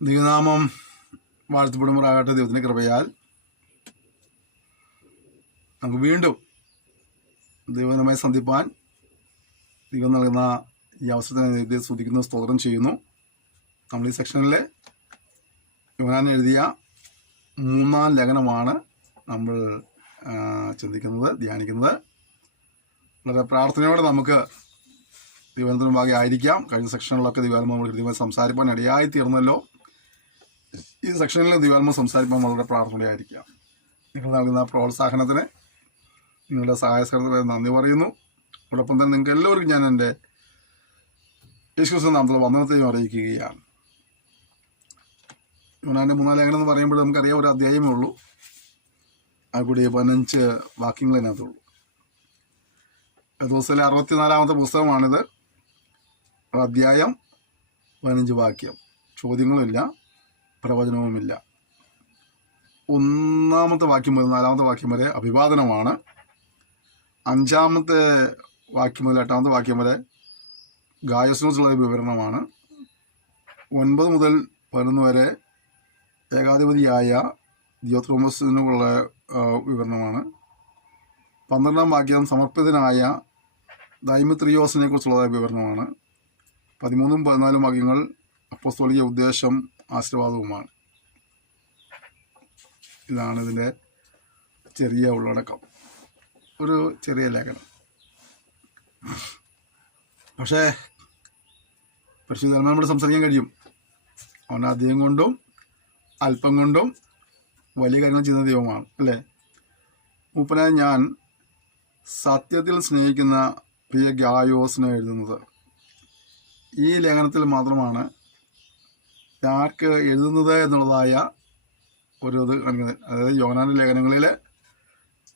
ദൈവനാമം വാഴ്ത്തപ്പെടുമാറാകട്ടെ. ദൈവത്തിൻ്റെ കൃപയാൽ നമുക്ക് വീണ്ടും ദൈവമായി സന്ധിപ്പാൻ ദൈവം നൽകുന്ന ഈ അവസരത്തിനെ സ്തുതിക്കുന്നു, സ്തോത്രം ചെയ്യുന്നു. നമ്മൾ ഈ സെക്ഷനിൽ യോഹന്നാൻ എഴുതിയ 3-ാം ലേഖനമാണ് നമ്മൾ ചിന്തിക്കുന്നത്, ധ്യാനിക്കുന്നത്. വളരെ പ്രാർത്ഥനയോടെ നമുക്ക് ദൈവത്തിന് മുമ്പാകെ ആയിരിക്കാം. കഴിഞ്ഞ സെക്ഷനുകളൊക്കെ ദൈവാത്മ നമ്മൾ ഹൃദയമായി സംസാരിപ്പാൻ ഇടയായി തീർന്നല്ലോ. ഈ സെക്ഷനിൽ ദൈവാത്മ സംസാരിപ്പാൻ വളരെ പ്രാർത്ഥനയായിരിക്കാം. നിങ്ങൾ നൽകുന്ന പ്രോത്സാഹനത്തിന്, നിങ്ങളുടെ സഹായസഹകരണത്തിന് നന്ദി പറയുന്നു. അതോടൊപ്പം തന്നെ നിങ്ങൾക്ക് എല്ലാവർക്കും ഞാൻ എൻ്റെ യേശുക്രിസ്തു നാമത്തിലുള്ള വന്ദനത്തെയും അറിയിക്കുകയാണ്. യോഹന്നാൻ്റെ 3-ാം ലേഖനം എന്ന് പറയുമ്പോൾ നമുക്കറിയാം, ഒരു അധ്യായമേ ഉള്ളൂ. ആ കൂടി 15 വാക്യങ്ങൾ അതിനകത്തുള്ളൂ. ദിവസത്തിലെ 64-ാമത്തെ പുസ്തകമാണിത്. അധ്യായം 15 വാക്യം, ചോദ്യങ്ങളുമില്ല, പ്രവചനവുമില്ല. 1-ാമത്തെ വാക്യം മുതൽ 4-ാമത്തെ വാക്യം വരെ അഭിവാദനമാണ്. 5-ാമത്തെ വാക്യം മുതൽ 8-ാമത്തെ വാക്യം വരെ ഗായസിനുള്ള വിവരണമാണ്. 9 മുതൽ 11 വരെ ഏകാധിപതിയായ ദിയോത്രോമസിനുള്ള വിവരണമാണ്. 12-ാം വാക്യം സമർപ്പിതനായ ദൈമത്രിയോസിനെ കുറിച്ചുള്ള വിവരണമാണ്. 13-ഉം 14-ഉം വാക്യങ്ങൾ അപ്പോസ്തോലിക ഉദ്ദേശം, ആശീർവാദവുമാണ്. ഇതാണ് ഇതിൻ്റെ ചെറിയ ഉള്ളടക്കം, ഒരു ചെറിയ ലേഖനം. പക്ഷേ പരിശുദ്ധാത്മാവിനോട് നമ്മൾ സംസാരിക്കാൻ കഴിയും. അവൻ അധികം കൊണ്ടും അല്പം കൊണ്ടും വലിയ കാര്യങ്ങൾ ചെയ്യുന്ന ദൈവമാണ്, അല്ലേ? മൂപ്പനായ ഞാൻ സത്യത്തിൽ സ്നേഹിക്കുന്ന പ്രിയ ഗായോസിനെ എഴുതുന്നത്. ഈ ലേഖനത്തിൽ മാത്രമാണ് ആർക്ക് എഴുതുന്നത് എന്നുള്ളതായ ഒരു ഇത് കാണിക്കുന്നത്. അതായത് യോഹന്നാന്റെ ലേഖനങ്ങളിൽ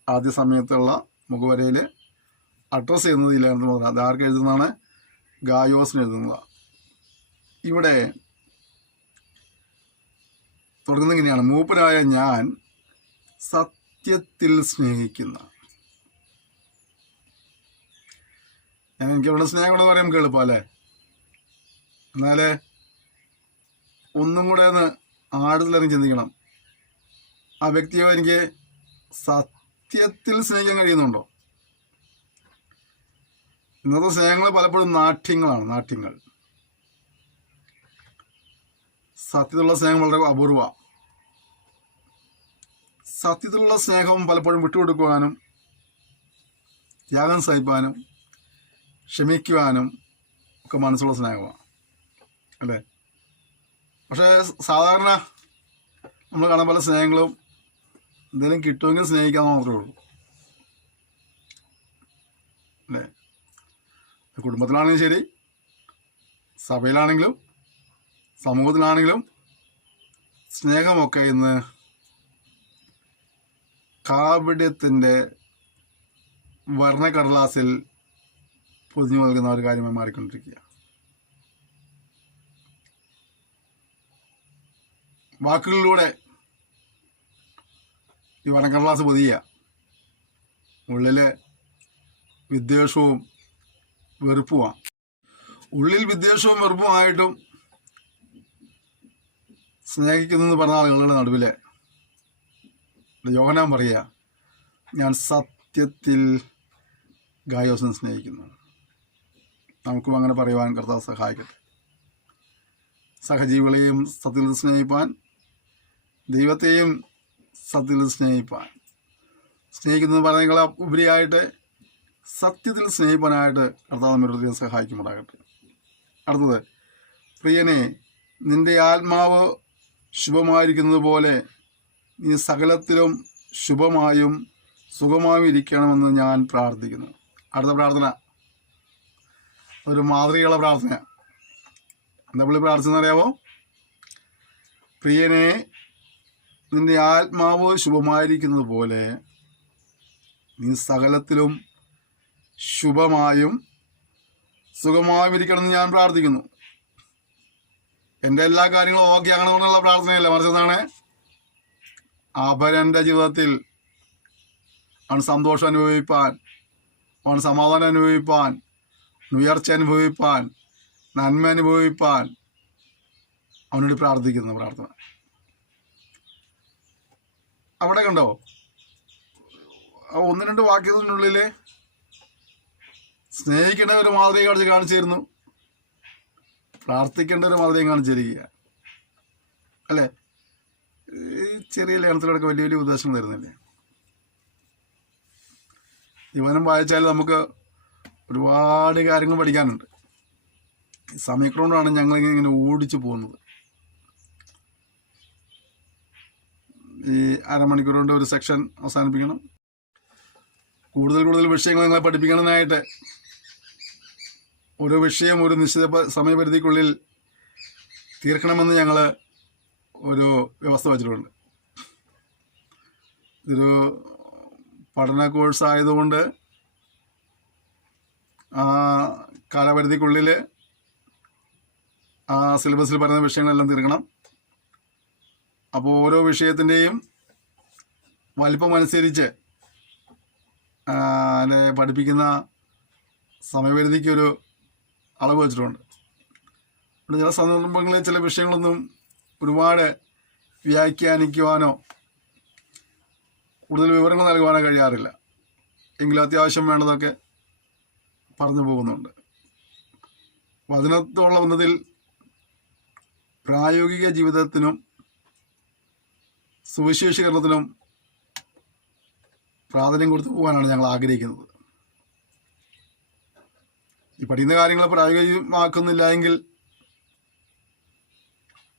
ആദ്യ സമയത്തുള്ള മുഖവരയിൽ അഡ്രസ്സ് ചെയ്യുന്നത് ഈ ലേഖനത്തിൽ മാത്രമാണ്. അത് ആർക്ക് എഴുതുന്നതാണ്? ഗായോസിന് എഴുതുന്നതാണ്. ഇവിടെ തുടങ്ങുന്നത് ഇങ്ങനെയാണ്: മൂപ്പനായ ഞാൻ സത്യത്തിൽ സ്നേഹിക്കുന്ന. എനിക്ക് അവിടെ സ്നേഹം പറയാൻ നമുക്ക് എളുപ്പം, അല്ലേ? എന്നാലേ ഒന്നും കൂടെ ഒന്ന് ആഴത്തിലിറങ്ങി ചിന്തിക്കണം. ആ വ്യക്തിയെ എനിക്ക് സത്യത്തിൽ സ്നേഹിക്കാൻ കഴിയുന്നുണ്ടോ? ഇന്നത്തെ സ്നേഹങ്ങൾ പലപ്പോഴും നാട്യങ്ങളാണ്, നാട്യങ്ങൾ. സത്യത്തിലുള്ള സ്നേഹം വളരെ അപൂർവ. സത്യത്തിലുള്ള സ്നേഹം പലപ്പോഴും വിട്ടുകൊടുക്കുവാനും ത്യാഗം സഹിപ്പാനും ക്ഷമിക്കുവാനും ഒക്കെ മനസ്സുള്ള സ്നേഹമാണ്, അല്ലേ? പക്ഷേ സാധാരണ നമ്മൾ കാണാൻ പല സ്നേഹങ്ങളും എന്തെങ്കിലും കിട്ടുമെങ്കിൽ സ്നേഹിക്കാൻ മാത്രമേ ഉള്ളൂ, അല്ലേ? കുടുംബത്തിലാണെങ്കിലും ശരി, സഭയിലാണെങ്കിലും സമൂഹത്തിലാണെങ്കിലും സ്നേഹമൊക്കെ ഇന്ന് കാപട്യത്തിൻ്റെ വർണ്ണക്കടലാസിൽ പൊതിഞ്ഞു നൽകുന്ന ഒരു കാര്യമായി മാറിക്കൊണ്ടിരിക്കുക. വാക്കുകളിലൂടെ ഈ വർണ്ണക്കടലാസ് പൊതിയുക, ഉള്ളിലെ വിദ്വേഷവും വെറുപ്പുമാണ്. ഉള്ളിൽ വിദ്വേഷവും വെറുപ്പുമായിട്ടും സ്നേഹിക്കുന്നു പറഞ്ഞ ആളുകളുടെ നടുവിൽ യോഹന്നാൻ പറയുക, ഞാൻ സത്യത്തിൽ ഗായോസിനെ സ്നേഹിക്കുന്നു. നമുക്കും അങ്ങനെ പറയുവാൻ കർത്താവ് സഹായിക്കട്ടെ. സഹജീവികളെയും സത്യത്തിൽ സ്നേഹിപ്പാൻ, ദൈവത്തെയും സത്യത്തിൽ സ്നേഹിപ്പാൻ, സ്നേഹിക്കുന്നത് പറയുന്നതിനേക്കാൾ ഉപരിയായിട്ട് സത്യത്തിൽ സ്നേഹിപ്പാനായിട്ട് കർത്താവ് നമ്മുടെ ഹൃദയം സഹായിക്കുമാറാകട്ടെ. അടുത്തത്, പ്രിയനെ, നിന്റെ ആത്മാവ് ശുഭമായിരിക്കുന്നത് പോലെ നീ സകലത്തിലും ശുഭമായും സുഖമായും ഇരിക്കണമെന്ന് ഞാൻ പ്രാർത്ഥിക്കുന്നു. അടുത്ത പ്രാർത്ഥന ഒരു മാതൃകയുള്ള പ്രാർത്ഥന. എന്താ പുള്ളി പ്രാർത്ഥിച്ചെന്നറിയാമോ? പ്രിയനെ, നിന്റെ ആത്മാവ് ശുഭമായിരിക്കുന്നത് പോലെ നീ സകലത്തിലും ശുഭമായും സുഖമായും ഇരിക്കണമെന്ന് ഞാൻ പ്രാർത്ഥിക്കുന്നു. എൻ്റെ എല്ലാ കാര്യങ്ങളും ഓക്കെ ആകണമെന്നുള്ള പ്രാർത്ഥനയല്ല, മറിച്ച് എന്താണ്? അവൻ്റെ ജീവിതത്തിൽ അവൻ സന്തോഷം അനുഭവിപ്പാൻ, അവൻ സമാധാനം അനുഭവിപ്പാൻ, ഉയർച്ച അനുഭവിപ്പാൻ, നന്മ അനുഭവിപ്പാൻ, അവനോട് പ്രാർത്ഥിക്കുന്ന പ്രാർത്ഥന. അവിടെ കണ്ടോ, ഒന്ന് രണ്ട് വാക്യത്തിനുള്ളിൽ സ്നേഹിക്കേണ്ട ഒരു മാതൃക കാണിച്ചു തരുന്നു, പ്രാർത്ഥിക്കേണ്ട ഒരു മാതൃക കാണിച്ചിരിക്കുക അല്ലേ. ഈ ചെറിയ ലേഖനത്തിലൊക്കെ വലിയ വലിയ ഉദ്ദേശങ്ങൾ തരുന്നില്ലേ. യുവനം വായിച്ചാൽ നമുക്ക് ഒരുപാട് കാര്യങ്ങൾ പഠിക്കാനുണ്ട്. സമയക്രമമാണ് ഞങ്ങളിങ്ങനെ ഓടിച്ചു പോകുന്നത്. ഈ അരമണിക്കൂർ കൊണ്ട് ഒരു സെക്ഷൻ അവസാനിപ്പിക്കണം. കൂടുതൽ വിഷയങ്ങൾ നിങ്ങളെ പഠിപ്പിക്കണമെന്നായിട്ട് ഓരോ വിഷയം ഒരു നിശ്ചിത സമയപരിധിക്കുള്ളിൽ തീർക്കണമെന്ന് ഞങ്ങൾ ഒരു വ്യവസ്ഥ വച്ചിട്ടുണ്ട്. ഇതൊരു പഠന കോഴ്സ് ആയതുകൊണ്ട് ആ കാലപരിധിക്കുള്ളിൽ ആ സിലബസിൽ പറയുന്ന വിഷയങ്ങളെല്ലാം തീർക്കണം. അപ്പോൾ ഓരോ വിഷയത്തിൻ്റെയും വലിപ്പമനുസരിച്ച് പഠിപ്പിക്കുന്ന സമയപരിധിക്കൊരു അളവ് വെച്ചിട്ടുണ്ട്. ചില സന്ദർഭങ്ങളിൽ ചില വിഷയങ്ങളൊന്നും ഒരുപാട് വ്യാഖ്യാനിക്കുവാനോ കൂടുതൽ വിവരങ്ങൾ നൽകുവാനോ കഴിയാറില്ല. എങ്കിലും അത്യാവശ്യം വേണ്ടതൊക്കെ പറഞ്ഞു പോകുന്നുണ്ട്. വചനത്തോടുള്ള ബന്ധത്തിൽ പ്രായോഗിക ജീവിതത്തിനും സുവിശേഷീകരണത്തിനും പ്രാധാന്യം കൊടുത്തു പോകാനാണ് ഞങ്ങൾ ആഗ്രഹിക്കുന്നത്. ഈ പഠിക്കുന്ന കാര്യങ്ങൾ പ്രായോഗികമാക്കുന്നില്ല എങ്കിൽ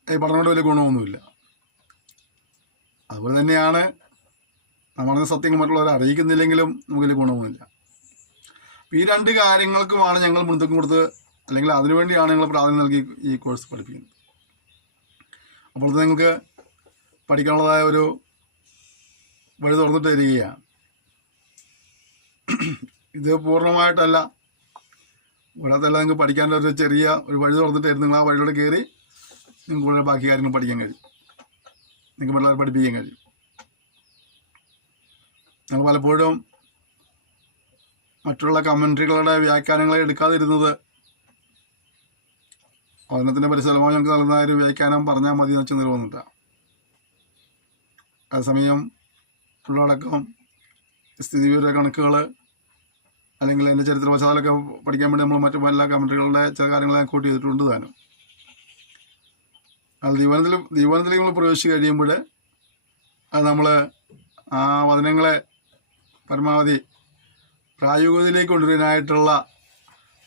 ഈ പഠനത്തോട് വലിയ ഗുണമൊന്നുമില്ല. അതുപോലെ തന്നെയാണ് നമ്മളെ സത്യങ്ങൾ മറ്റുള്ളവരെ അറിയിക്കുന്നില്ലെങ്കിലും നമുക്ക് വലിയ ഗുണമൊന്നുമില്ല. ഈ രണ്ട് കാര്യങ്ങൾക്കുമാണ് ഞങ്ങൾ മുൻതൂക്കം കൊടുത്ത്, അല്ലെങ്കിൽ അതിനുവേണ്ടിയാണ് ഞങ്ങൾ പ്രാധാന്യം നൽകി ഈ കോഴ്സ് പഠിപ്പിക്കുന്നത്. അപ്പോൾ നിങ്ങൾക്ക് പഠിക്കാനുള്ളതായ ഒരു വഴി തുറന്നിട്ട് തരികയാണ്. ഇത് പൂർണ്ണമായിട്ടല്ല, ഒരാത്തല്ല, നിങ്ങൾക്ക് പഠിക്കാനുള്ള ഒരു ചെറിയ ഒരു വഴി തുറന്നിട്ടായിരുന്നു. നിങ്ങൾ ആ വഴിയിലൂടെ കയറി നിങ്ങൾക്ക് ബാക്കി കാര്യങ്ങൾ പഠിക്കാൻ കഴിയും, നിങ്ങൾക്ക് പിള്ളേരെ പഠിപ്പിക്കാൻ കഴിയും. ഞങ്ങൾ പലപ്പോഴും മറ്റുള്ള കമൻട്രികളുടെ വ്യാഖ്യാനങ്ങളെ എടുക്കാതിരുന്നത് വചനത്തിൻ്റെ പരിസരമായി ഞങ്ങൾക്ക് നൽകുന്ന ഒരു വ്യാഖ്യാനം പറഞ്ഞാൽ മതി എന്ന് വെച്ച് നിലവന്നില്ല. അതേസമയം ഉള്ളടക്കം സ്ഥിതിവിവര കണക്കുകൾ അല്ലെങ്കിൽ എൻ്റെ ചരിത്ര പശ്ചാത്തലമൊക്കെ പഠിക്കാൻ വേണ്ടി നമ്മൾ മറ്റു എല്ലാ കമൻട്രികളുടെ ചില കാര്യങ്ങൾ കോട്ട് ചെയ്തിട്ടുണ്ട് താനും. അത് ദൈവത്തിലേക്ക് നമ്മൾ പ്രവേശിച്ച് കഴിയുമ്പോൾ അത് നമ്മൾ ആ വചനങ്ങളെ പരമാവധി പ്രായോഗികതയിലേക്ക് കൊണ്ടുവരാനായിട്ടുള്ള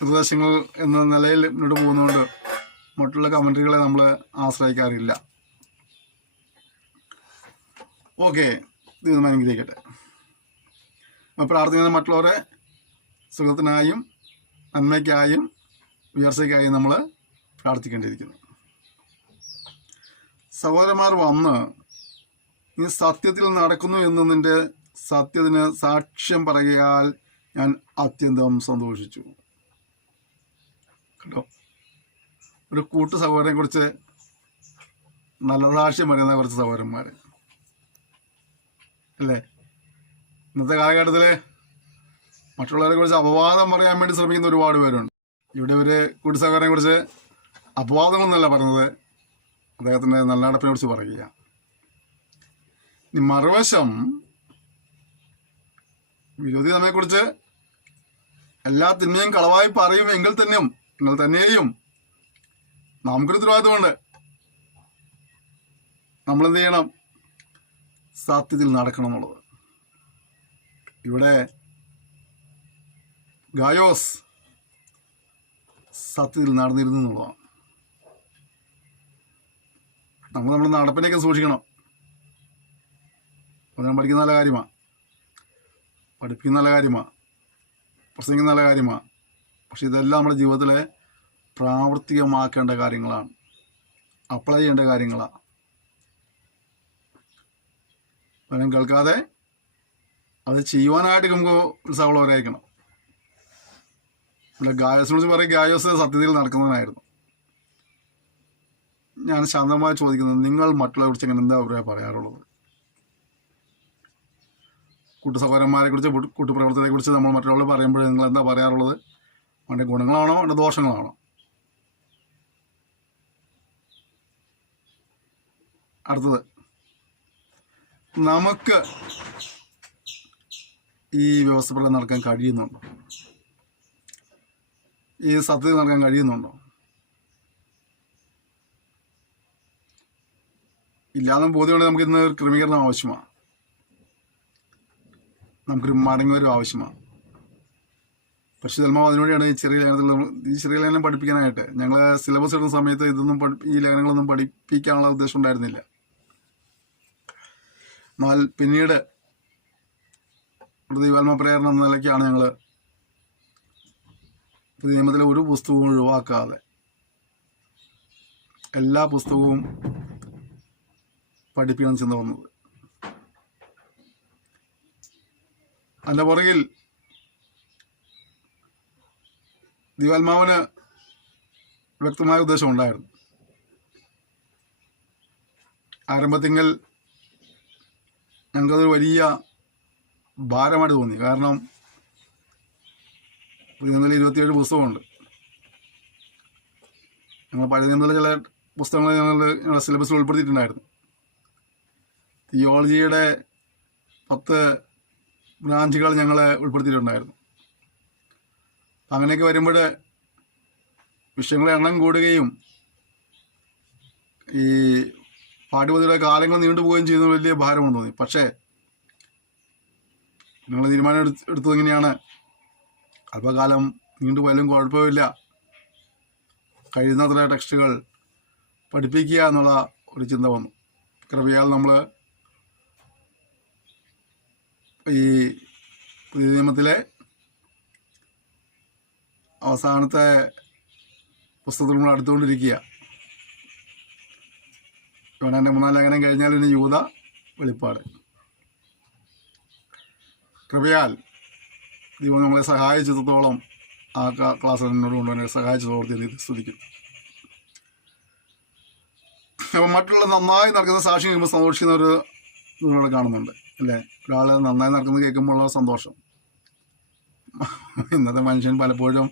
നിർദ്ദേശങ്ങൾ എന്ന നിലയിൽ മുന്നോട്ട് പോകുന്നതുകൊണ്ട് മറ്റുള്ള കമൻട്രികളെ നമ്മൾ ആശ്രയിക്കാറില്ല. ഓക്കെ, ദൈവം അനുഗ്രഹിക്കട്ടെ. അപ്പോൾ പ്രാർത്ഥിക്കുന്ന മറ്റുള്ളവരെ സുഖത്തിനായും നന്മയ്ക്കായും ഉയർച്ചയ്ക്കായും നമ്മൾ പ്രാർത്ഥിക്കേണ്ടിയിരിക്കുന്നു. സഹോദരന്മാർ വന്ന് നീ സത്യത്തിൽ നടക്കുന്നു എന്ന് നിന്റെ സത്യത്തിന് സാക്ഷ്യം പറയുകയാൽ ഞാൻ അത്യന്തം സന്തോഷിച്ചു. കേട്ടോ, ഒരു കൂട്ടു സഹോദരനെ കുറിച്ച് നല്ല സാക്ഷ്യം പറയുന്ന കുറച്ച് സഹോദരന്മാർ അല്ലേ. ഇന്നത്തെ കാലഘട്ടത്തിൽ മറ്റുള്ളവരെ കുറിച്ച് അപവാദം പറയാൻ വേണ്ടി ശ്രമിക്കുന്ന ഒരുപാട് പേരുണ്ട്. ഇവിടെ ഒരു കൂട്ടു സഹോദരനെ കുറിച്ച് അപവാദങ്ങളൊന്നുമല്ല പറഞ്ഞത്, അദ്ദേഹത്തിൻ്റെ നല്ല നടപ്പിനെ കുറിച്ച് പറയുക. ഇനി മറുവശം വിരോധി നമ്മെക്കുറിച്ച് എല്ലാ തിന്മയും കളവായി പറയും എങ്കിൽ തന്നെയും നമുക്കൊരു ഉത്തരവാദിത്വമുണ്ട്. നമ്മളെന്ത് ചെയ്യണം? സത്യത്തിൽ നടക്കണം എന്നുള്ളത്. ഇവിടെ ഗായോസ് സത്യത്തിൽ നടന്നിരുന്നു എന്നുള്ളതാണ്. നമ്മുടെ നടപ്പിനെയൊക്കെ സൂക്ഷിക്കണം. വചനം പഠിക്കുന്ന നല്ല കാര്യമാണ്, പഠിപ്പിക്കുന്ന നല്ല കാര്യമാണ്, പ്രസംഗിക്കുന്ന നല്ല കാര്യമാണ്. പക്ഷെ ഇതെല്ലാം നമ്മുടെ ജീവിതത്തിലെ പ്രാവർത്തികമാക്കേണ്ട കാര്യങ്ങളാണ്, അപ്ലൈ ചെയ്യേണ്ട കാര്യങ്ങളാണ്. വചനം കേൾക്കാതെ അത് ചെയ്യുവാനായിട്ട് നമുക്ക് ഉത്സാഹമുള്ളവരായിരിക്കണം. ഇവിടെ ഗായോസിനോട് പറയും, ഗായോസ് സത്യത്തിൽ നടക്കുന്നതിനായിരുന്നു. ഞാൻ ശാന്തമായി ചോദിക്കുന്നത്, നിങ്ങൾ മറ്റുള്ളവരെ കുറിച്ച് എങ്ങനെ എന്താ അഭിപ്രായം പറയാറുള്ളത്? കൂട്ടുസഹോദരന്മാരെ കുറിച്ച്, കൂട്ടുപ്രവർത്തനത്തെ കുറിച്ച് നമ്മൾ മറ്റുള്ളവർ പറയുമ്പോൾ നിങ്ങൾ എന്താ പറയാറുള്ളത്? അവൻ്റെ ഗുണങ്ങളാണോ അവൻ്റെ ദോഷങ്ങളാണോ? അടുത്തത്, നമുക്ക് ഈ വ്യവസ്ഥ നടക്കാൻ കഴിയുന്നുണ്ടോ? ഈ സത്യത്തിൽ നടക്കാൻ കഴിയുന്നുണ്ടോ? ഇല്ലാതെ ബോധ്യമുണ്ടെങ്കിൽ നമുക്ക് ഇന്ന് ഒരു ക്രമീകരണം ആവശ്യമാണ്, നമുക്കൊരു മടങ്ങിവരും ആവശ്യമാണ്. പരിശുദ്ധാത്മാവ് അതിനുവേണ്ടിയാണ് ഈ ചെറിയ ലേഖനം പഠിപ്പിക്കാനായിട്ട്. ഞങ്ങൾ സിലബസ് എടുക്കുന്ന സമയത്ത് ഈ ലേഖനങ്ങളൊന്നും പഠിപ്പിക്കാനുള്ള ഉദ്ദേശം ഉണ്ടായിരുന്നില്ല. എന്നാൽ പിന്നീട് ദൈവാത്മ പ്രേരണ എന്ന നിലയ്ക്കാണ് ഞങ്ങൾ പുതിയ നിയമത്തിലെ ഒരു പുസ്തകവും ഒഴിവാക്കാതെ എല്ലാ പുസ്തകവും പഠിപ്പിക്കണം ചെന്ന് വന്നത്. അതിൻ്റെ പുറകിൽ ദൈവാത്മാവിന് വ്യക്തമായ ഉദ്ദേശം ഉണ്ടായിരുന്നു. ആരംഭത്തിങ്കൽ ഞങ്ങൾക്കതൊരു വലിയ ഭാരമായിട്ട് തോന്നി. കാരണം പുതിയ 27 പുസ്തകമുണ്ട്. ഞങ്ങൾ പഴയ നിയമത്തിലെ ചില പുസ്തകങ്ങൾ ഞങ്ങളുടെ സിലബസിൽ ഉൾപ്പെടുത്തിയിട്ടുണ്ടായിരുന്നു. തിയോളജിയുടെ 10 ബ്രാഞ്ചുകൾ ഞങ്ങൾ ഉൾപ്പെടുത്തിയിട്ടുണ്ടായിരുന്നു. അങ്ങനെയൊക്കെ വരുമ്പോൾ വിഷയങ്ങളുടെ എണ്ണം കൂടുകയും ഈ പാഠ്യപദ്ധതിയുടെ കാലങ്ങൾ നീണ്ടുപോവുകയും ചെയ്യുന്ന വലിയ ഭാരമെന്ന് തോന്നി. പക്ഷേ ഞങ്ങൾ തീരുമാനം എടുത്തത് എങ്ങനെയാണ്, അല്പകാലം നീണ്ടുപോയാലും കുഴപ്പമില്ല, കഴിയുന്നത്ര ടെക്സ്റ്റുകൾ പഠിപ്പിക്കുക എന്നുള്ള ഒരു ചിന്ത വന്നു. കൃപയാൽ നമ്മൾ ഈ പുതിയ നിയമത്തിലെ അവസാനത്തെ പുസ്തകത്തിൽ നമ്മൾ അടുത്തുകൊണ്ടിരിക്കുക. യോഹന്നാന്റെ 3-ാം ലേഖനം കഴിഞ്ഞാൽ പിന്നെ യൂദ, വെളിപ്പാട്. കൃപയാൽ ദൈവം നമ്മളെ സഹായിച്ചിടത്തോളം ആ ക്ലാസ് എന്നോട് കൊണ്ടുവന്നെ സഹായിച്ചതോർത്ത് സ്തുതിക്കും. അപ്പം മറ്റുള്ള നന്നായി നടക്കുന്ന സാക്ഷി കഴിയുമ്പോൾ സന്തോഷിക്കുന്നവർ നിങ്ങളോട് കാണുന്നുണ്ട് അല്ലേ? ഒരാൾ നന്നായി നടക്കുന്നത് കേൾക്കുമ്പോഴുള്ള സന്തോഷം. ഇന്നത്തെ മനുഷ്യൻ പലപ്പോഴും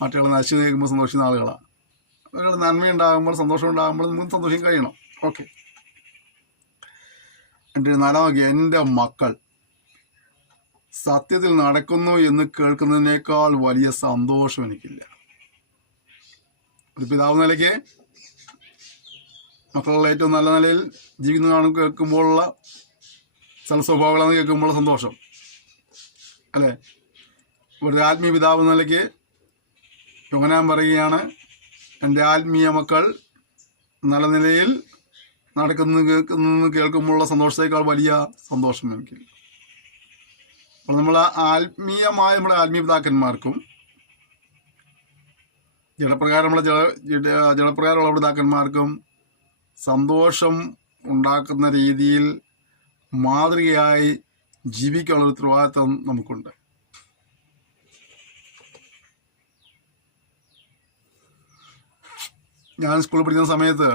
മറ്റുള്ള നശിച്ച് കേൾക്കുമ്പോൾ സന്തോഷിക്കുന്ന ആളുകളാണ്. അവരുടെ നന്മയുണ്ടാകുമ്പോൾ, സന്തോഷം ഉണ്ടാകുമ്പോൾ നമുക്ക് സന്തോഷിക്കാൻ കഴിയണം. ഓക്കെ. എൻ്റെ 4 നോക്കി, എൻ്റെ മക്കൾ സത്യത്തിൽ നടക്കുന്നു എന്ന് കേൾക്കുന്നതിനേക്കാൾ വലിയ സന്തോഷം എനിക്കില്ല. ഒരു പിതാവ് നിലയ്ക്ക് മക്കളുള്ള ഏറ്റവും നല്ല നിലയിൽ ജീവിക്കുന്നതാണ് കേൾക്കുമ്പോഴുള്ള സൽസ്വഭാവങ്ങളാണെന്ന് കേൾക്കുമ്പോഴുള്ള സന്തോഷം അല്ലേ? ഒരു ആത്മീയ പിതാവ് നിലയ്ക്ക് യോഹന്നാൻ പറയുകയാണ്, എൻ്റെ ആത്മീയ മക്കൾ നല്ല നിലയിൽ നടക്കുന്നു കേൾക്കുമ്പോഴുള്ള സന്തോഷത്തേക്കാൾ വലിയ സന്തോഷം എനിക്ക്. അപ്പോൾ നമ്മൾ നമ്മുടെ ആത്മീയ പിതാക്കന്മാർക്കും ജഡപ്രകാരമുള്ള പിതാക്കന്മാർക്കും സന്തോഷം ഉണ്ടാക്കുന്ന രീതിയിൽ മാതൃകയായി ജീവിക്കാനുള്ള ഉത്തരവാദിത്വം നമുക്കുണ്ട്. ഞാൻ സ്കൂളിൽ പഠിക്കുന്ന സമയത്ത്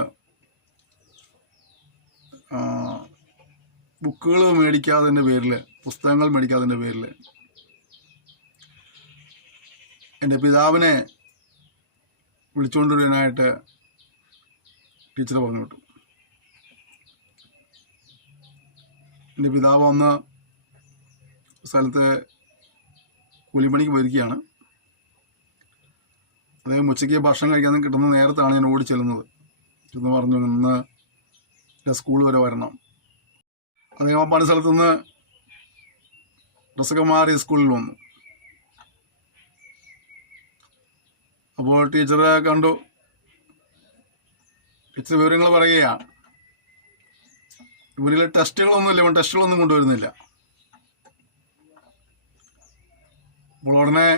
ബുക്കുകൾ മേടിക്കാത്തതിൻ്റെ പേരിൽ, പുസ്തകങ്ങൾ മേടിക്കാത്തതിൻ്റെ പേരിൽ എൻ്റെ പിതാവിനെ വിളിച്ചുകൊണ്ടുവരാനായിട്ട് ടീച്ചർ പറഞ്ഞു വിട്ടു. എൻ്റെ പിതാവ് അന്ന് സ്ഥലത്ത് കൂലിപ്പണിക്ക് പോയിരിക്കുകയാണ്. അദ്ദേഹം ഉച്ചയ്ക്ക് ഭക്ഷണം കഴിക്കാൻ കിട്ടുന്ന നേരത്താണ് ഞാൻ ഓടി ചെല്ലുന്നത്. എന്ന് പറഞ്ഞു, ഇന്ന് സ്കൂൾ വരെ വരണം. അദ്ദേഹം ആ പണി സ്ഥലത്ത് നിന്ന് ഡ്രസ്സൊക്കെ മാറി സ്കൂളിൽ വന്നു. അപ്പോൾ ടീച്ചറെ കണ്ടു. ടീച്ചർ വിവരങ്ങൾ പറയുകയാണ്, ഇവരിൽ ടെസ്റ്റുകളൊന്നുമില്ല, ഇവൻ ടെസ്റ്റുകളൊന്നും കൊണ്ടുവരുന്നില്ല. അപ്പോൾ ഉടനെ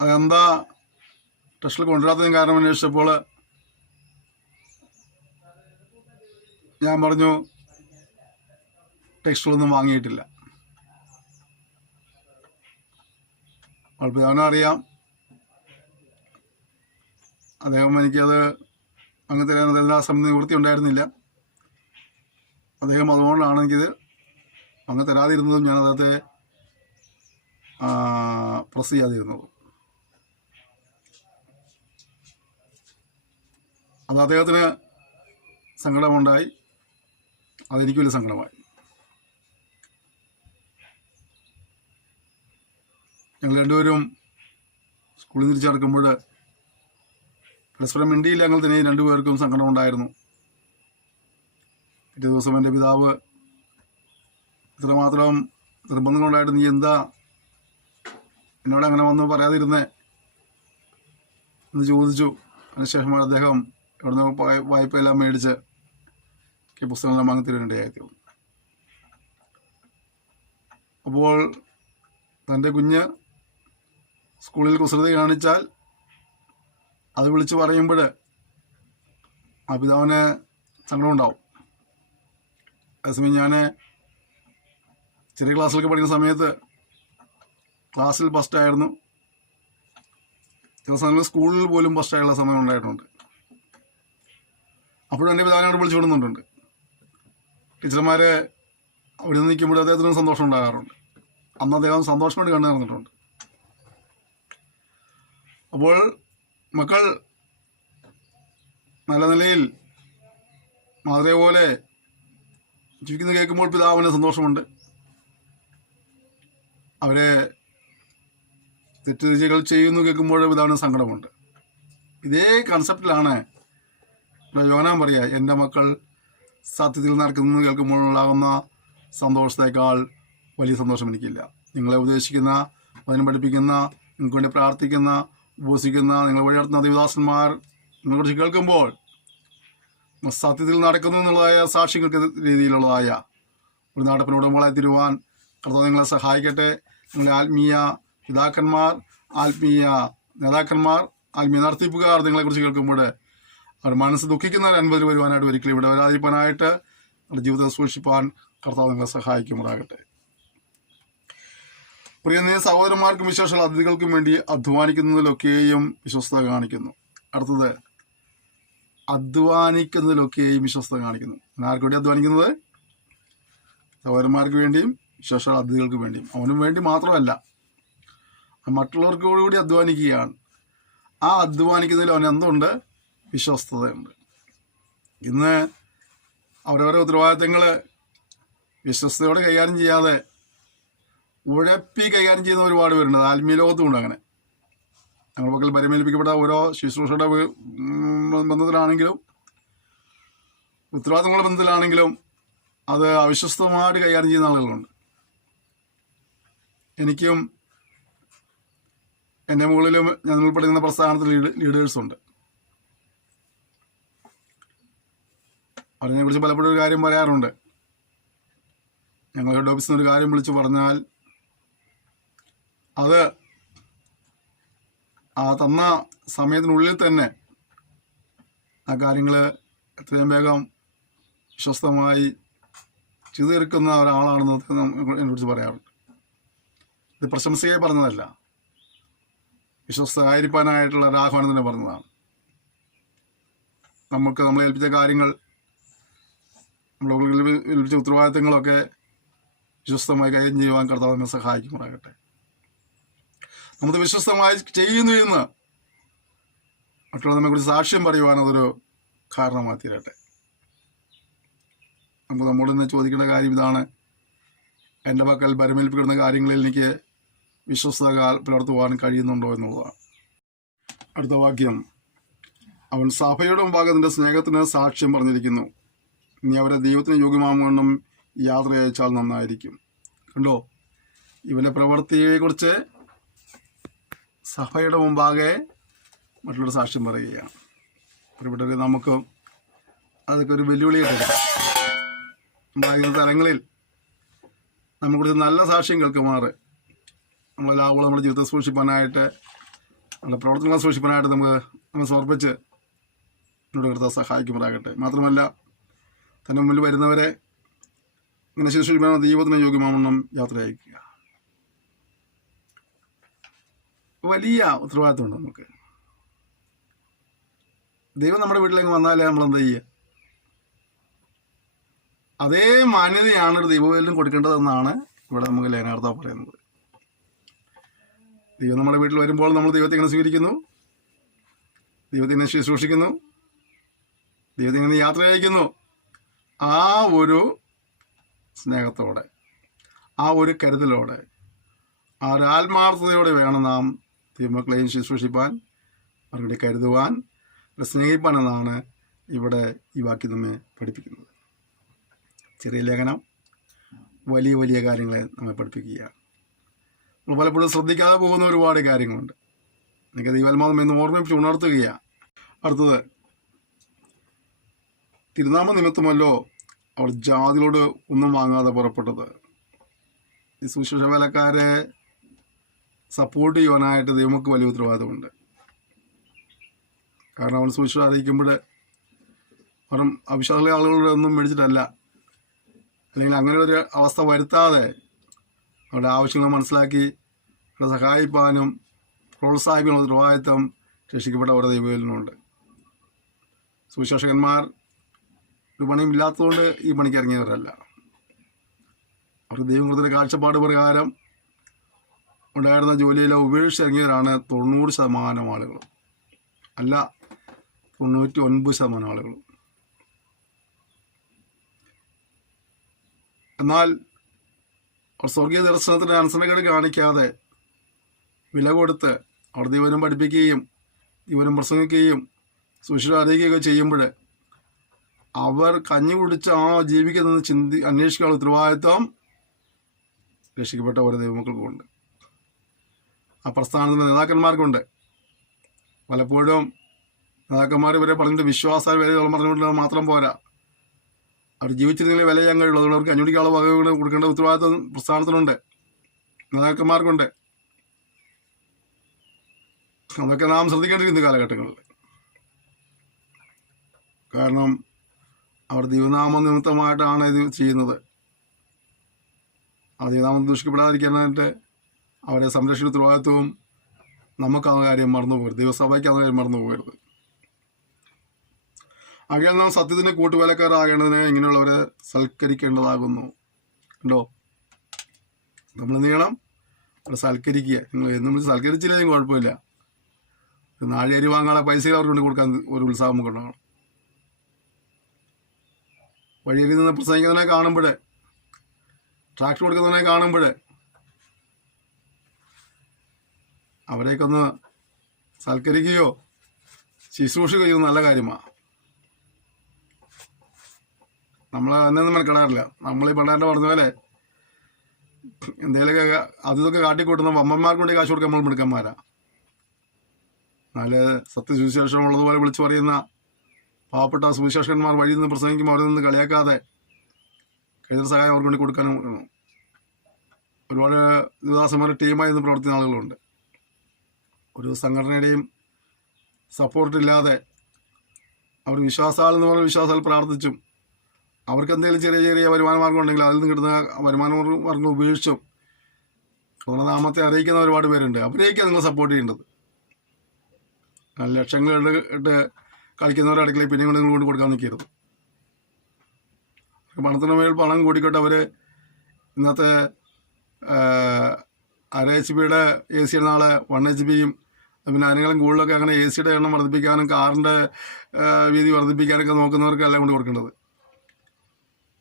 അതെന്താ ടെസ്റ്റിൽ കൊണ്ടുവരാത്തതിന് കാരണം അന്വേഷിച്ചപ്പോൾ ഞാൻ പറഞ്ഞു, ടെക്സ്റ്റുകളൊന്നും വാങ്ങിയിട്ടില്ല. അവനറിയാം, അദ്ദേഹം എനിക്കത് അങ്ങ് തരാൻ എല്ലാ സമയത്ത് നിവൃത്തി ഉണ്ടായിരുന്നില്ല. അദ്ദേഹം അതുകൊണ്ടാണ് എനിക്കിത് അങ്ങ് തരാതിരുന്നതും ഞാൻ അദ്ദേഹത്തെ പ്രസ് ചെയ്യാതിരുന്നതും. അത് അദ്ദേഹത്തിന് സങ്കടമുണ്ടായി, അതെനിക്ക് വലിയ സങ്കടമായി. ഞങ്ങൾ രണ്ടുപേരും സ്കൂളിൽ തിരിച്ചിറക്കുമ്പോൾ പരസ്പരം മിണ്ടിയില്ല. ഞങ്ങൾ തന്നെ രണ്ടുപേർക്കും സങ്കടമുണ്ടായിരുന്നു. പിറ്റേ ദിവസം എൻ്റെ പിതാവ് ഇത്രമാത്രം നിർബന്ധങ്ങളുണ്ടായിട്ട് നീ എന്താ എന്നോട് അങ്ങനെ വന്ന് പറയാതിരുന്നേ എന്ന് ചോദിച്ചു. അതിനുശേഷം അദ്ദേഹം ഇവിടുന്ന് വായ്പയെല്ലാം മേടിച്ച് പുസ്തകങ്ങളെല്ലാം വാങ്ങിത്തരുവാനിടയായി. അപ്പോൾ തൻ്റെ കുഞ്ഞ് സ്കൂളിൽ കുസൃതി കാണിച്ചാൽ അത് വിളിച്ച് പറയുമ്പോൾ ആ പിതാവിന് സങ്കടമുണ്ടാവും. അതേസമയം ഞാൻ ചെറിയ ക്ലാസ്സിലൊക്കെ പഠിക്കുന്ന സമയത്ത് ക്ലാസ്സിൽ ഫസ്റ്റായിരുന്നു. ചില സമയങ്ങളിൽ സ്കൂളിൽ പോലും ഫസ്റ്റായുള്ള സമയം ഉണ്ടായിട്ടുണ്ട്. അപ്പോഴും എൻ്റെ പിതാവിനോട് വിളിച്ചു വിടുന്നുണ്ട്. ടീച്ചർമാരെ അവിടെ നിന്ന് നിൽക്കുമ്പോൾ അദ്ദേഹത്തിന് സന്തോഷം ഉണ്ടാകാറുണ്ട്. അന്ന് അദ്ദേഹം സന്തോഷമായിട്ട് കണ്ടു നടന്നിട്ടുണ്ട്. അപ്പോൾ മക്കൾ നല്ല നിലയിൽ മാതൃയെ പോലെ ജീവിക്കുന്നത് കേൾക്കുമ്പോൾ പിതാവിന് സന്തോഷമുണ്ട്. അവരെ തെറ്റുകൾ ചെയ്യുന്നു കേൾക്കുമ്പോൾ പിതാവിന് സങ്കടമുണ്ട്. ഇതേ കൺസെപ്റ്റിലാണ് യോഹന്നാൻ പറയുക, എൻ്റെ മക്കൾ സത്യത്തിൽ നടക്കുന്നത് കേൾക്കുമ്പോഴുണ്ടാകുന്ന സന്തോഷത്തേക്കാൾ വലിയ സന്തോഷം എനിക്കില്ല. നിങ്ങളെ ഉപദേശിക്കുന്ന, വചനം പഠിപ്പിക്കുന്ന, നിങ്ങൾക്ക് വേണ്ടി പ്രാർത്ഥിക്കുന്ന, ഉപവസിക്കുന്ന, നിങ്ങളെ വഴിയടത്തുന്ന ദേവദാസന്മാർ നിങ്ങളെക്കുറിച്ച് കേൾക്കുമ്പോൾ സത്യത്തിൽ നടക്കുന്നു എന്നുള്ളതായ സാക്ഷ്യങ്ങൾക്ക് രീതിയിലുള്ളതായ ഒരു നടപ്പിനുടമകളായി തീരുവാൻ കർത്താവ് നിങ്ങളെ സഹായിക്കട്ടെ. നിങ്ങളുടെ ആത്മീയ പിതാക്കന്മാർ, ആത്മീയ നേതാക്കന്മാർ, ആത്മീയ നടത്തിപ്പുകാർ നിങ്ങളെക്കുറിച്ച് കേൾക്കുമ്പോൾ അവർ മനസ്സ് ദുഃഖിക്കുന്ന ഒരു അനുഭവത്തിൽ വരുവാനായിട്ട്, ഒരിക്കലും ഇവിടെ വരാതിരിക്കാനായിട്ട് നമ്മുടെ ജീവിതത്തെ സൂക്ഷിപ്പാൻ കർത്താവ് നിങ്ങളെ സഹായിക്കുമാറാകട്ടെ. പ്രിയ സഹോദരന്മാർക്കും വിശേഷമുള്ള അതിഥികൾക്കും വേണ്ടി അധ്വാനിക്കുന്നതിലൊക്കെയും വിശ്വസ്തത കാണിക്കുന്നു. അടുത്തത്, അധ്വാനിക്കുന്നതിലൊക്കെയും വിശ്വസ്തത കാണിക്കുന്നു. ആർക്ക് വേണ്ടി അധ്വാനിക്കുന്നത്? സഹോദരന്മാർക്ക് വേണ്ടിയും വിശേഷമുള്ള അതിഥികൾക്ക് വേണ്ടിയും. അവനും വേണ്ടി മാത്രമല്ല, മറ്റുള്ളവർക്ക് കൂടി അധ്വാനിക്കുകയാണ്. ആ അധ്വാനിക്കുന്നതിൽ അവൻ എന്തുണ്ട്? വിശ്വസ്തതയുണ്ട്. ഇന്ന് അവരവരുടെ ഉത്തരവാദിത്തങ്ങൾ വിശ്വസ്തയോടെ കൈകാര്യം ചെയ്യാതെ ഉഴപ്പി കൈകാര്യം ചെയ്യുന്ന ഒരുപാട് പേരുണ്ട്. ആത്മീയ ലോകത്തുമുണ്ട് അങ്ങനെ. ഞങ്ങളുടെ പക്കൽ പരിമേൽപ്പിക്കപ്പെട്ട ഓരോ ശുശ്രൂഷയുടെ ബന്ധത്തിലാണെങ്കിലും ഉത്തരവാദിത്തങ്ങളുടെ ബന്ധത്തിലാണെങ്കിലും അത് അവിശ്വസ്തമായിട്ട് കൈകാര്യം ചെയ്യുന്ന ആളുകളുണ്ട്. എനിക്കും എൻ്റെ മുകളിലും ഞാൻ ഉൾപ്പെടുന്ന പ്രസ്ഥാനത്തിൽ ലീഡേഴ്സുണ്ട്. അതിനെക്കുറിച്ച് പലപ്പോഴും ഒരു കാര്യം പറയാറുണ്ട്. ഞങ്ങൾ ഹെഡ് ഓഫീസിൽ നിന്ന് ഒരു കാര്യം വിളിച്ച് പറഞ്ഞാൽ അത് ആ തന്ന സമയത്തിനുള്ളിൽ തന്നെ ആ കാര്യങ്ങൾ എത്രയും വേഗം വിശ്വസ്തമായി ചെയ്തു തീർക്കുന്ന ഒരാളാണെന്ന് എന്നെക്കുറിച്ച് പറയാറുണ്ട്. ഇത് പ്രശംസയെ പറഞ്ഞതല്ല, വിശ്വസ്തരായിരിക്കാനായിട്ടുള്ള ഒരു ആഹ്വാനം തന്നെ പറഞ്ഞതാണ്. നമ്മളെ ഏൽപ്പിച്ച കാര്യങ്ങൾ, നമ്മളെ ഏൽപ്പിച്ച ഉത്തരവാദിത്തങ്ങളൊക്കെ വിശ്വസ്തമായി കൈകാര്യം ചെയ്യുവാൻ കർത്താവ് നമ്മെ സഹായിക്കുമാറാകട്ടെ. നമ്മൾ വിശ്വസ്തമായി ചെയ്യുന്നു എന്ന് മറ്റുള്ള നമ്മെക്കുറിച്ച് സാക്ഷ്യം പറയുവാൻ അതൊരു കാരണമായി തീരട്ടെ. നമുക്ക് നമ്മോട് തന്നെ ചോദിക്കേണ്ട കാര്യം ഇതാണ്: എൻ്റെ പക്കൽ പരിമേൽപ്പിക്കുന്ന കാര്യങ്ങളിൽ എനിക്ക് വിശ്വസ്തത പുലർത്തുവാൻ കഴിയുന്നുണ്ടോ എന്നുള്ളതാണ്. അടുത്ത വാക്യം, അവൻ സഭയുടെ മുമ്പാകെ അതിൻ്റെ സ്നേഹത്തിന് സാക്ഷ്യം പറഞ്ഞിരിക്കുന്നു. ഇനി അവരെ ദൈവത്തിന് യോഗ്യമാവണ്ണം യാത്ര അയച്ചാൽ നന്നായിരിക്കും. കണ്ടോ, ഇവന്റെ പ്രവൃത്തിയെക്കുറിച്ച് സഭയുടെ മുമ്പാകെ മറ്റുള്ളവർ സാക്ഷ്യം പറയുകയാണ്. പ്രിയപ്പെട്ടവരെ, നമുക്ക് അതൊക്കെ ഒരു വെല്ലുവിളിയായിട്ട് ഉണ്ടാകുന്ന തലങ്ങളിൽ നമ്മളെക്കുറിച്ച് നല്ല സാക്ഷ്യം കേൾക്കുമാറ് നമ്മളെല്ലാവരും നമ്മുടെ ജീവിതത്തെ സൂക്ഷിപ്പാനായിട്ട്, നമ്മുടെ പ്രവർത്തനങ്ങളെ സൂക്ഷിപ്പാനായിട്ട് നമ്മൾ സമർപ്പിച്ച് എന്നോട് കർത്താവ് സഹായിക്കുമാറാകട്ടെ. മാത്രമല്ല, തൻ്റെ മുമ്പിൽ വരുന്നവരെ ഇങ്ങനെ ശുശ്രൂഷിക്കാൻ ദൈവത്തിന് യോഗ്യമാവണ്ണം യാത്ര അയക്കുക. വലിയ ഉത്തരവാദിത്തമുണ്ട് നമുക്ക്. ദൈവം നമ്മുടെ വീട്ടിലേക്ക് വന്നാലേ നമ്മൾ എന്താ ചെയ്യുക? അതേ മാന്യതയാണ് ഒരു ദൈവവേലും കൊടുക്കേണ്ടതെന്നാണ് ഇവിടെ നമുക്ക് ലേനാർത്താവ് പറയുന്നത്. ദൈവം നമ്മുടെ വീട്ടിൽ വരുമ്പോൾ നമ്മൾ ദൈവത്തെ ഇങ്ങനെ സ്വീകരിക്കുന്നു, ദൈവത്തിനെ ശുശ്രൂഷിക്കുന്നു, ദൈവത്തെ ഇങ്ങനെ യാത്ര അയക്കുന്നു. ആ ഒരു സ്നേഹത്തോടെ, ആ ഒരു കരുതലോടെ, ആ ഒരു ആത്മാർത്ഥതയോടെ വേണം നാം ദൈവമക്കളെയും ശുശ്രൂഷിപ്പാൻ, അവരുടെ കരുതുവാൻ, സ്നേഹിപ്പാൻ എന്നാണ് ഇവിടെ ഈ വാക്യം നമ്മെ പഠിപ്പിക്കുന്നത്. ചെറിയ ലേഖനം വലിയ വലിയ കാര്യങ്ങളെ നമ്മെ പഠിപ്പിക്കുകയാണ്. നമ്മൾ പലപ്പോഴും ശ്രദ്ധിക്കാതെ പോകുന്ന ഒരുപാട് കാര്യങ്ങളുണ്ട്. എനിക്ക് ദൈവാത്മാവം എന്ന് ഓർമ്മിപ്പിച്ച് ഉണർത്തുകയാണ്. അടുത്തത്, തിരുനാമ നിമിത്തമല്ലോ അവർ ജാതികളോട് ഒന്നും വാങ്ങാതെ പുറപ്പെട്ടത്. ഈ സുവിശേഷ വേലക്കാരെ സപ്പോർട്ട് ചെയ്യുവാനായിട്ട് ദൈവമക്ക് വലിയ ഉത്തരവാദിത്തമുണ്ട്. കാരണം അവൻ സുവിശേഷം അറിയിക്കുമ്പോൾ അവർ അവിശ്വാസികളെ ആളുകളുടെ ഒന്നും മേടിച്ചിട്ടല്ല, അല്ലെങ്കിൽ അങ്ങനെ ഒരു അവസ്ഥ വരുത്താതെ അവരുടെ ആവശ്യങ്ങൾ മനസ്സിലാക്കി അവരെ സഹായിപ്പാനും പ്രോത്സാഹിപ്പിക്കാനുള്ള ഉത്തരവാദിത്തം രക്ഷിക്കപ്പെട്ട അവരുടെ ദൈവവേലിനുണ്ട്. സുവിശേഷകന്മാർ ഒരു പണിയും ഇല്ലാത്തതുകൊണ്ട് ഈ പണിക്ക് ഇറങ്ങിയവരല്ല. അവർക്ക് ദൈവങ്ങളുടെ കാഴ്ചപ്പാട് പ്രകാരം ഉണ്ടായിരുന്ന ജോലിയെല്ലാം ഉപേക്ഷിച്ചിറങ്ങിയവരാണ് 90% ആളുകൾ, അല്ല 99% ആളുകൾ. എന്നാൽ അവർ സ്വർഗീയ ദർശനത്തിന് അനുസരണക്കേട് കാണിക്കാതെ വില കൊടുത്ത് അവർ ദൈവനം പഠിപ്പിക്കുകയും ദൈവനം പ്രസംഗിക്കുകയും സുവിശേഷം അറിയിക്കുകയൊക്കെ ചെയ്യുമ്പോൾ അവർ കഞ്ഞി കുടിച്ച് ജീവിക്കുന്നത് അന്വേഷിക്കാനുള്ള ഉത്തരവാദിത്വം രക്ഷിക്കപ്പെട്ട ഓരോ ദൈവമക്കൾക്കുണ്ട്, ആ പ്രസ്ഥാനത്തിൻ്റെ നേതാക്കന്മാർക്കുണ്ട്. പലപ്പോഴും നേതാക്കന്മാർ ഇവരെ പറഞ്ഞിട്ട് വിശ്വാസ വില പറഞ്ഞുകൊണ്ട് മാത്രം പോരാ, അവർ ജീവിച്ചിരുന്നെങ്കിൽ വില ചെയ്യാൻ കഴിയുള്ളൂ. അതുകൊണ്ട് അവർക്ക് അന്വേഷിക്കാനുള്ള വകകൾ കൊടുക്കേണ്ട ഉത്തരവാദിത്വം പ്രസ്ഥാനത്തിനുണ്ട്, നേതാക്കന്മാർക്കുണ്ട്. അതൊക്കെ നാം ശ്രദ്ധിക്കേണ്ടിയിരിക്കുന്ന കാലഘട്ടങ്ങളിൽ. കാരണം അവർ ദൈവനാമ നിമിത്തമായിട്ടാണ് ഇത് ചെയ്യുന്നത്. ആ ദൈവനാമം ദൂഷിക്കപ്പെടാതിരിക്കാനായിട്ട് അവരെ സംരക്ഷിക്കുന്ന ഉത്തരവാദിത്വവും നമുക്ക് ആ കാര്യം മറന്നു പോകരുത്, ദൈവസഭയ്ക്ക് ആ കാര്യം മറന്നു പോകരുത്. അങ്ങനെ നാം സത്യത്തിന് കൂട്ടുവേലക്കാരാകേണ്ടതിന് ഇങ്ങനെയുള്ളവരെ സൽക്കരിക്കേണ്ടതാകുന്നു. ഉണ്ടോ? നമ്മൾ എന്ത് ചെയ്യണം? അവരെ സൽക്കരിക്കുക. നിങ്ങൾ എന്നും സൽക്കരിച്ചില്ലെങ്കിൽ കുഴപ്പമില്ല, നാഴിയരി വാങ്ങാനുള്ള പൈസ അവർക്ക് കൊണ്ട് കൊടുക്കാൻ ഒരു ഉത്സാഹം കൊണ്ടാണ്. വഴിയിൽ നിന്ന് പ്രസംഗിക്കുന്നതിനെ കാണുമ്പോൾ, ട്രാക്ടർ കൊടുക്കുന്നതിനെ കാണുമ്പോൾ അവരെയൊക്കെ ഒന്ന് സൽക്കരിക്കുകയോ ശുശ്രൂഷിക്കുകയോ ചെയ്യുന്ന നല്ല കാര്യമാണ്. നമ്മൾ അന്നൊന്നും മെനക്കെടാറില്ല. നമ്മൾ ഈ പണ്ടാണ്ട് പറഞ്ഞ പോലെ എന്തെങ്കിലുമൊക്കെ അതൊക്കെ കാട്ടിക്കൂട്ടുന്ന വമ്മന്മാർക്ക് വേണ്ടി കാശ് കൊടുക്കാൻ നമ്മൾ മിടുക്കന്മാരാ. നല്ല സത്യസുവിശേഷം ഉള്ളതുപോലെ വിളിച്ചു പറയുന്ന പാവപ്പെട്ട സുവിശേഷകന്മാർ വഴിയിൽ നിന്ന് പ്രസംഗിക്കുമ്പോൾ അവരിൽ നിന്ന് കളിയാക്കാതെ കൈതർ സഹായം അവർക്ക് വേണ്ടി കൊടുക്കാനും ഒരുപാട് ദേവദാസന്മാരുടെ ടീമായി നിന്ന് പ്രവർത്തിക്കുന്ന ആളുകളുണ്ട്. ഒരു സംഘടനയുടെയും സപ്പോർട്ടില്ലാതെ അവർ വിശ്വാസാലെന്ന് പറഞ്ഞ വിശ്വാസാൽ പ്രാർത്ഥിച്ചും അവർക്ക് എന്തെങ്കിലും ചെറിയ ചെറിയ വരുമാന മാർഗം ഉണ്ടെങ്കിൽ അതിൽ നിന്ന് കിട്ടുന്ന വരുമാന മാർഗം ഉപേക്ഷിച്ചും നാമത്തെ അറിയിക്കുന്ന ഒരുപാട് പേരുണ്ട്. അവരെയൊക്കെയാണ് നിങ്ങൾ സപ്പോർട്ട് ചെയ്യേണ്ടത്. ലക്ഷങ്ങൾ ഇട്ട് കളിക്കുന്നവരുടെ അടുക്കളയിൽ പിന്നെ നിങ്ങൾ കൊണ്ട് കൊടുക്കാൻ നിൽക്കരുത്. പണത്തിന് മേൽ പണം കൂടിക്കോട്ടെ. അവർ ഇന്നത്തെ 1.5 HP AC നാളെ 1 HP പിന്നെ അതിനേക്കാളും കൂടുതലൊക്കെ അങ്ങനെ AC എണ്ണം വർദ്ധിപ്പിക്കാനും കാറിൻ്റെ വീതി വർദ്ധിപ്പിക്കാനൊക്കെ നോക്കുന്നവർക്കല്ല കൊണ്ട് കൊടുക്കേണ്ടത്.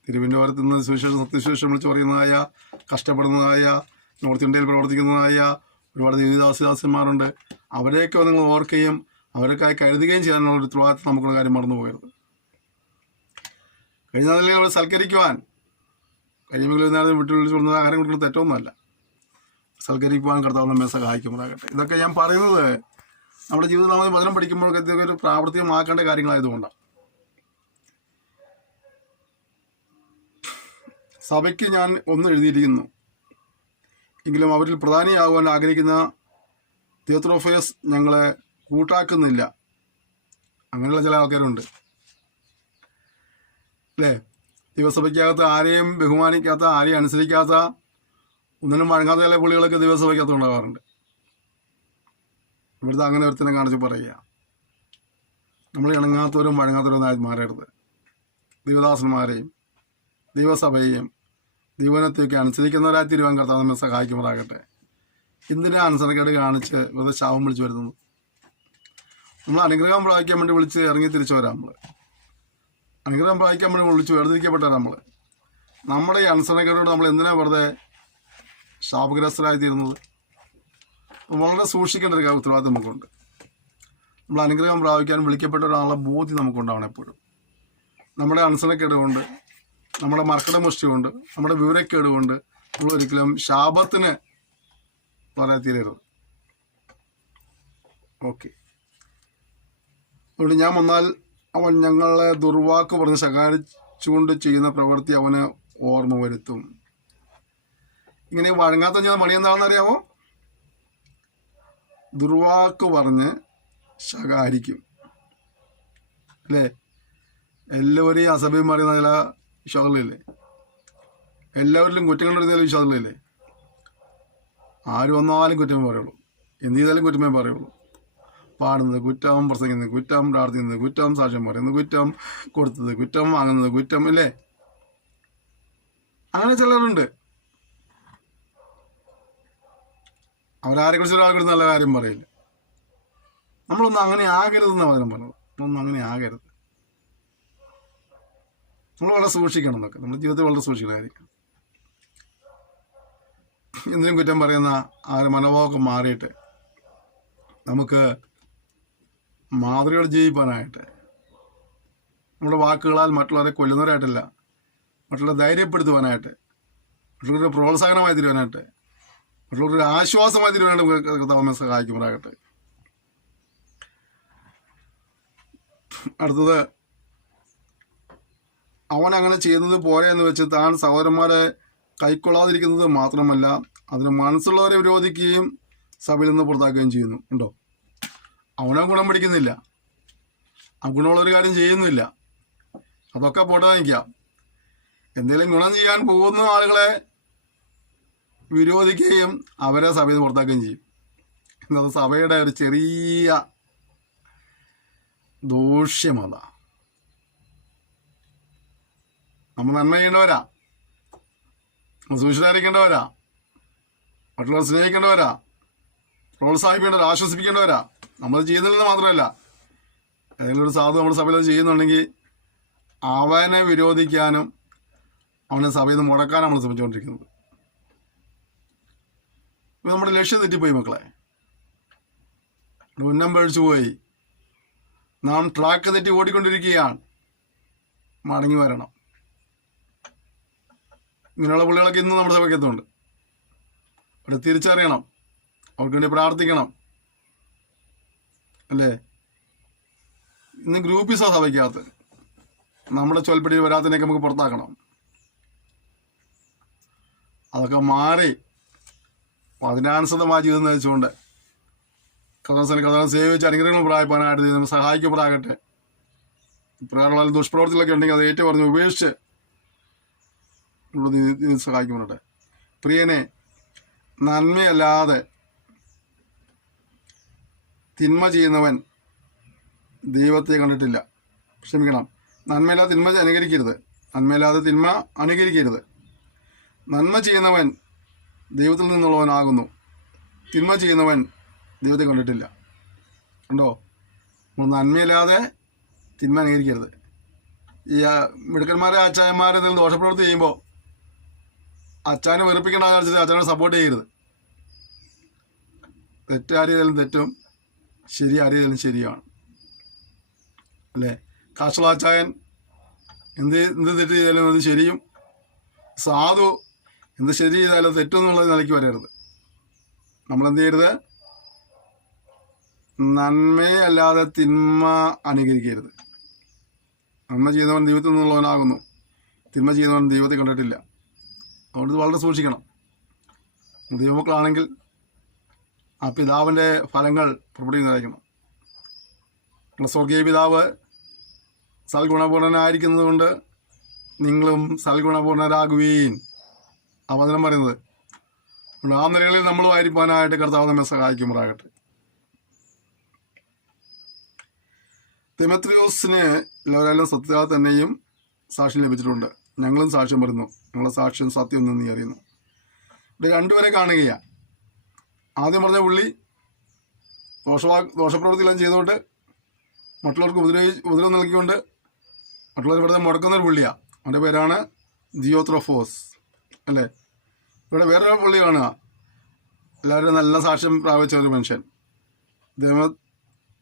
തിരുവനന്തപുരത്ത് നിന്ന് സുവിശേഷം സത്യസുവിശേഷം വിളിച്ച് പറയുന്നതായ, കഷ്ടപ്പെടുന്നതായ, നോർത്ത് ഇന്ത്യയിൽ പ്രവർത്തിക്കുന്നതായ ഒരുപാട് ദേവദാസന്മാരുണ്ട്. അവരെയൊക്കെ നിങ്ങൾ ഓർക്കുകയും അവരൊക്കെ കരുതുകയും ചെയ്യാനുള്ള ഒരു ഉത്തരവാദിത്വം നമുക്കുള്ള കാര്യം മറന്നു പോകരുത്. കഴിഞ്ഞാൽ അവരെ സൽക്കരിക്കുവാൻ കഴിയുമെങ്കിലും നേരം വിട്ടു വിളിച്ച് കൊടുക്കുന്ന ആഹാരം കൊടുക്കുന്നത് തെറ്റൊന്നുമല്ല. സൽക്കരിക്കുവാൻ കർത്താവ് നമ്മെ സഹായിക്കുമ്പോഴാകട്ടെ. ഇതൊക്കെ ഞാൻ പറയുന്നത് നമ്മുടെ ജീവിതത്തിൽ വചനം പഠിക്കുമ്പോഴൊക്കെ ഇതൊക്കെ ഒരു പ്രാവർത്തികമാക്കേണ്ട കാര്യങ്ങളായതുകൊണ്ടാണ്. സഭയ്ക്ക് ഞാൻ ഒന്ന് എഴുതിയിരിക്കുന്നു, എങ്കിലും അവരിൽ പ്രധാനിയാകുവാൻ ആഗ്രഹിക്കുന്ന തിയോത്രോഫയസ് ഞങ്ങളെ കൂട്ടാക്കുന്നില്ല. അങ്ങനെയുള്ള ചില ആൾക്കാരുണ്ട് അല്ലേ? ദിവസഭയ്ക്കകത്ത് ആരെയും ബഹുമാനിക്കാത്ത, ആരെയും അനുസരിക്കാത്ത, ഒന്നിനും വഴങ്ങാത്ത ചില പുള്ളികളൊക്കെ ദിവസഭയ്ക്കകത്ത് ഉണ്ടാകാറുണ്ട്. ഇവിടുത്തെ അങ്ങനെ ഒരുത്തിനെ കാണിച്ച് പറയുക, നമ്മൾ ഇണങ്ങാത്തവരും വഴങ്ങാത്തവരും മാറരുത്. ദൈവദാസന്മാരെയും ദൈവസഭയെയും ദൈവനത്തെയൊക്കെ അനുസരിക്കുന്നവരായി തീരുവാൻ കർത്താവ് നമ്മെ സഹായിക്കുമാറാകട്ടെ. എന്തിനാ അനുസരണക്കേട് കാണിച്ച് വെറുതെ ശാപം വിളിച്ചു വരുന്നത്? നമ്മൾ അനുഗ്രഹം പ്രാപിക്കാൻ വേണ്ടി വിളിച്ച് ഇറങ്ങി തിരിച്ചു വരാം. നമ്മൾ അനുഗ്രഹം പ്രാപിക്കാൻ വേണ്ടി വിളിച്ചു വേർതിരിക്കപ്പെട്ട നമ്മുടെ ഈ അനുസരണക്കേടോട് നമ്മൾ എന്തിനാ വെറുതെ ശാപഗ്രസ്തരായി തീരുന്നത്? വളരെ സൂക്ഷിക്കേണ്ട ഒരു ഉത്തരവാദിത്വം നമുക്കുണ്ട്. നമ്മൾ അനുഗ്രഹം പ്രാപിക്കാൻ വിളിക്കപ്പെട്ട ഒരാളെ ബോധ്യം നമുക്കുണ്ടാവണം എപ്പോഴും. നമ്മുടെ അനുസരണക്കേട് കൊണ്ട്, നമ്മുടെ മർക്കടമുഷ്ടി കൊണ്ട്, നമ്മുടെ വിവരക്കേട് കൊണ്ട് നമ്മൾ ഒരിക്കലും ശാപത്തിന് പറയാത്തീരരുത്. ഓക്കെ. അതുകൊണ്ട് ഞാൻ വന്നാൽ അവൻ ഞങ്ങളെ ദുർവാക്ക് പറഞ്ഞ് ശകാരിച്ചുകൊണ്ട് ചെയ്യുന്ന പ്രവൃത്തി അവന് ഓർമ്മ വരുത്തും. ഇങ്ങനെ വഴങ്ങാത്ത ഞാൻ പണി എന്താണെന്ന് അറിയാമോ? ദുർവാക്ക് പറഞ്ഞ് ശകാരിക്കും. അല്ലേ? എല്ലാവരെയും അസഭ്യം പറയുന്ന ചില വിശ്വാസങ്ങളില്ലേ? എല്ലാവരിലും കുറ്റം കണ്ടെടുത്ത ചില വിശ്വാസങ്ങളില്ലേ? ആര് വന്നാലും കുറ്റമേ പറയുള്ളൂ, എന്ത് ചെയ്താലും കുറ്റമേ പറയുള്ളൂ. പാടുന്നത് കുറ്റം, പ്രസംഗിക്കുന്നത് കുറ്റം, പ്രാർത്ഥിക്കുന്നത് കുറ്റം, സാക്ഷ്യം പറയുന്നത് കുറ്റം, കൊടുത്തത് കുറ്റം, വാങ്ങുന്നത് കുറ്റം. ഇല്ലേ? അങ്ങനെ ചിലരുണ്ട്. അവരാരെക്കുറിച്ച് ഒരാളെക്കുറിച്ച് നല്ല കാര്യം പറയില്ല. നമ്മളൊന്നും അങ്ങനെ ആകരുതെന്ന് വചനം പറഞ്ഞത്. ഒന്നും അങ്ങനെ ആകരുത്. നമ്മൾ വളരെ സൂക്ഷിക്കണം എന്നൊക്കെ, നമ്മുടെ ജീവിതത്തിൽ വളരെ സൂക്ഷിക്കുന്ന കാര്യം. എന്തിനും കുറ്റം പറയുന്ന ആ ഒരു മനോഭാവമൊക്കെ മാറിയിട്ട് നമുക്ക് മാതൃകകൾ ജീവിക്കാനായിട്ട്, നമ്മുടെ വാക്കുകളാൽ മറ്റുള്ളവരെ കൊല്ലുന്നവരായിട്ടല്ല, മറ്റുള്ളവരെ ധൈര്യപ്പെടുത്തുവാനായിട്ട്, മറ്റുള്ളവരെ പ്രോത്സാഹനമായി തരുവാനായിട്ട്, മറ്റുള്ളവരുടെ ആശ്വാസമായി തരുവാനായിട്ട് കർത്താവ് സഹായിക്കുമാറാകട്ടെ. അടുത്തത്, അവൻ അങ്ങനെ ചെയ്യുന്നത് പോരെ എന്ന് വെച്ച് താൻ സഹോദരന്മാരെ കൈക്കൊള്ളാതിരിക്കുന്നത് മാത്രമല്ല, അതിന് മനസ്സുള്ളവരെ വിരോധിക്കുകയും സഭയിൽ നിന്ന് പുറത്താക്കുകയും ചെയ്യുന്നു. ഉണ്ടോ? അവനെ ഗുണം പിടിക്കുന്നില്ല, ആ ഗുണമുള്ളൊരു കാര്യം ചെയ്യുന്നില്ല. അതൊക്കെ പോട്ടെ നിൽക്കാം. എന്തെങ്കിലും ഗുണം ചെയ്യാൻ പോകുന്ന ആളുകളെ വിരോധിക്കുകയും അവരെ സഭയിൽ നിന്ന് പുറത്താക്കുകയും ചെയ്യും. എന്നത് സഭയുടെ ഒരു ചെറിയ ദൂഷ്യമത. നമ്മൾ നന്മ ചെയ്യേണ്ടവരാ, സൂക്ഷിച്ചായിരിക്കേണ്ടവരാ, മറ്റുള്ളവർ സ്നേഹിക്കേണ്ടവരാ, പ്രോത്സാഹിപ്പിക്കേണ്ടവരാ, ആശ്വസിപ്പിക്കേണ്ടവരാ. നമ്മൾ ചെയ്യുന്നില്ലെന്ന് മാത്രമല്ല, ഏതെങ്കിലും ഒരു സാധു നമ്മുടെ സഭയിൽ ചെയ്യുന്നുണ്ടെങ്കിൽ അവനെ വിരോധിക്കാനും അവനെ സഭയിൽ നിന്ന് മുടക്കാനും നമ്മൾ ശ്രമിച്ചുകൊണ്ടിരിക്കുന്നത്. ഇപ്പം നമ്മുടെ ലക്ഷ്യം തെറ്റിപ്പോയി മക്കളെ, ഉന്നം പഴിച്ചു പോയി. നാം ട്രാക്ക് തെറ്റി ഓടിക്കൊണ്ടിരിക്കുകയാണ്. മടങ്ങി വരണം. ഇങ്ങനെയുള്ള പുള്ളികളൊക്കെ ഇന്നും നമ്മുടെ സഭയ്ക്കത്തുണ്ട്. അവിടെ തിരിച്ചറിയണം, അവർക്ക് വേണ്ടി പ്രാർത്ഥിക്കണം. അല്ലേ? ഇന്ന് ഗ്രൂപ്പിസോ സഭയ്ക്കകത്ത് നമ്മുടെ ചൊൽപ്പടിയിൽ വരാത്തതിനൊക്കെ നമുക്ക് പുറത്താക്കണം. അതൊക്കെ മാറി അതിനനുസൃതമായ ജീവിതം നയിച്ചുകൊണ്ട് കഥാ സേവിച്ച് അനുഗ്രഹങ്ങൾ പ്രായപ്പാനായിട്ട് നമ്മൾ സഹായിക്കപ്പെടാകട്ടെ. ഇപ്രകാരമുള്ള ദുഷ്പ്രവർത്തികളൊക്കെ ഉണ്ടെങ്കിൽ അത് ഏറ്റു പറഞ്ഞ് ഉപേക്ഷിച്ച് സഹായിക്കപ്പെടട്ടെ. പ്രിയനെ, നന്മയല്ലാതെ തിന്മ ചെയ്യുന്നവൻ ദൈവത്തെ കണ്ടിട്ടില്ല. ക്ഷമിക്കണം, നന്മയില്ലാതെ തിന്മ അനുകരിക്കരുത്. നന്മയില്ലാതെ തിന്മ അനുകരിക്കരുത്. നന്മ ചെയ്യുന്നവൻ ദൈവത്തിൽ നിന്നുള്ളവനാകുന്നു. തിന്മ ചെയ്യുന്നവൻ ദൈവത്തെ കണ്ടിട്ടില്ല. ഉണ്ടോ? നന്മയില്ലാതെ തിന്മ അനുകരിക്കരുത്. ഈ മിടുക്കന്മാരെ അച്ചായന്മാരെ എന്തെങ്കിലും ദോഷപ്രവൃത്തി ചെയ്യുമ്പോൾ അച്ചാനെ വെറുപ്പിക്കേണ്ട കാണിച്ചിട്ട് അച്ഛനെ സപ്പോർട്ട് ചെയ്യരുത്. തെറ്റാരിയതായാലും തെറ്റും, ശരി ആരിയതായാലും ശരിയാണ്. അല്ലേ? കാശളാച്ചായൻ എന്ത് തെറ്റ് ചെയ്താലും അത് ശരിയും, സാധു എന്ത് ശരി ചെയ്താലും തെറ്റെന്നുള്ളത് നിലയ്ക്ക് വരരുത്. നമ്മളെന്ത് ചെയ്യരുത്? നന്മയല്ലാതെ തിന്മ അനുകരിക്കരുത്. നന്മ ചെയ്യുന്നവൻ ദൈവത്തിൽ നിന്നുള്ളവനാകുന്നു. തിന്മ ചെയ്യുന്നവൻ ദൈവത്തെ കണ്ടിട്ടില്ല. അതുകൊണ്ട് ഇത് വളരെ സൂക്ഷിക്കണം. ദൈവമക്കളാണെങ്കിൽ ആ പിതാവിൻ്റെ ഫലങ്ങൾ പുറപ്പെടുവിക്കുന്നതായിരിക്കണം. സ്വർഗീയ പിതാവ് സൽഗുണപൂർണനായിരിക്കുന്നത് കൊണ്ട് നിങ്ങളും സൽഗുണപൂർണരാകുവീൻ. ആ വചനം പറയുന്നത്. ആ നിലകളിൽ നമ്മൾ വായിരിക്കാനായിട്ട് കർത്താവ് നമ്മെ സഹായിക്കുമാറാകട്ടെ. തിമോഥെയോസിന് എല്ലാവരും സത്യത്താൽ തന്നെയും സാക്ഷ്യം ലഭിച്ചിട്ടുണ്ട്. ഞങ്ങളും സാക്ഷ്യം പറയുന്നു. ഞങ്ങളുടെ സാക്ഷ്യം സത്യം എന്ന് നീ അറിയുന്നു. ഇവിടെ രണ്ടുപേരെ കാണുകയാണ്. ആദ്യം പറഞ്ഞ പുള്ളി ദോഷപ്രവൃത്തികളെല്ലാം ചെയ്തുകൊണ്ട് മറ്റുള്ളവർക്ക് ഉപദ്രവം നൽകിക്കൊണ്ട് മറ്റുള്ളവർ ഇവിടെ മുടക്കുന്ന ഒരു പുള്ളിയാണ്. അവൻ്റെ പേരാണ് ദിയോത്രോഫോസ് അല്ലേ. ഇവിടെ വേറൊരു പുള്ളി കാണുക, എല്ലാവരും നല്ല സാക്ഷ്യം പ്രാപിച്ച ഒരു മനുഷ്യൻ,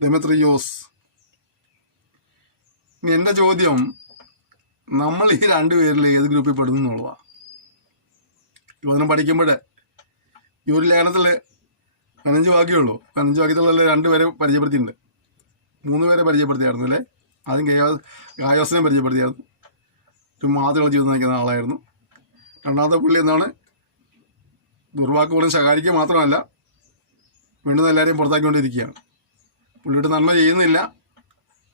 ദെമത്രിയോസ്. ഇനി എൻ്റെ ചോദ്യം, നമ്മൾ ഈ രണ്ടുപേരിൽ ഏത് ഗ്രൂപ്പിൽ പെടുന്നു എന്നുള്ളതാണ്. യോധനം പഠിക്കുമ്പോൾ ഈ ഒരു ലേഖനത്തിൽ 15 വാക്യമുള്ളൂ. 15 വാക്യത്തിലുള്ള 2 പേരെ പരിചയപ്പെടുത്തിയിട്ടുണ്ട്. 3 പേരെ പരിചയപ്പെടുത്തിയായിരുന്നു അല്ലേ. ആദ്യം ഗായോസിനെ പരിചയപ്പെടുത്തിയായിരുന്നു. ഒരു മാതൃകളെ ജീവിതം നയിക്കുന്ന ആളായിരുന്നു. രണ്ടാമത്തെ പുള്ളി എന്താണ്, ദുർവാക്ക് പോലും ശകാരിക്കുക മാത്രമല്ല, വീണ്ടും എല്ലാവരെയും പുറത്താക്കിക്കൊണ്ടിരിക്കുകയാണ്. പുള്ളിയുടെ നന്മ ചെയ്യുന്നില്ല,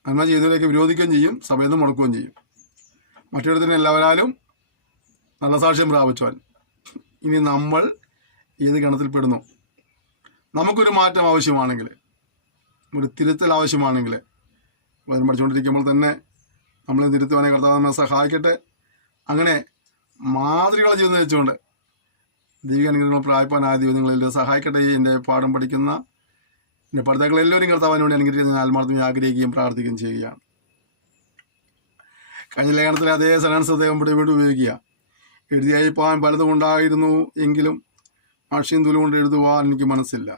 നന്മ ചെയ്യുന്നവരെയൊക്കെ വിരോധിക്കുകയും ചെയ്യും, സഭയിൽ നിന്ന് മുടക്കുകയും ചെയ്യും. മറ്റൊരുത്തിന് എല്ലാവരാലും നല്ല സാക്ഷ്യം പ്രാപിച്ചവൻ. ഇനി നമ്മൾ ഏത് ഗണത്തിൽപ്പെടുന്നു? നമുക്കൊരു മാറ്റം ആവശ്യമാണെങ്കിൽ, ഒരു തിരുത്തൽ ആവശ്യമാണെങ്കിൽ, വചനം പഠിച്ചുകൊണ്ടിരിക്കുമ്പോൾ തന്നെ നമ്മളെ തിരുത്തുവാനെ കർത്താവ് നമ്മളെ സഹായിക്കട്ടെ. അങ്ങനെ മാതൃകളെ ജീവിതം വെച്ചുകൊണ്ട് ദൈവിക അനുഗ്രഹങ്ങൾ പ്രാപിപ്പാനായ ദൈവങ്ങളെല്ലാം സഹായിക്കട്ടെ. എൻ്റെ പാഠം പഠിക്കുന്ന എൻ്റെ പഠിതാക്കളെല്ലാവരും കർത്താവിന് വേണ്ടി അനുഗ്രഹിച്ച് ആത്മാർത്ഥമായി ആഗ്രഹിക്കുകയും പ്രാർത്ഥിക്കുകയും ചെയ്യുകയാണ്. കഴിഞ്ഞ ലേഖനത്തിലെ അതേ സെൻറ്റൻസ് അദ്ദേഹം വീണ്ടും ഉപയോഗിക്കുക. എഴുതിയയപ്പാൻ പലതും ഉണ്ടായിരുന്നു, എങ്കിലും അക്ഷയം തുലുകൊണ്ട് എഴുതുവാൻ എനിക്ക് മനസ്സില്ല.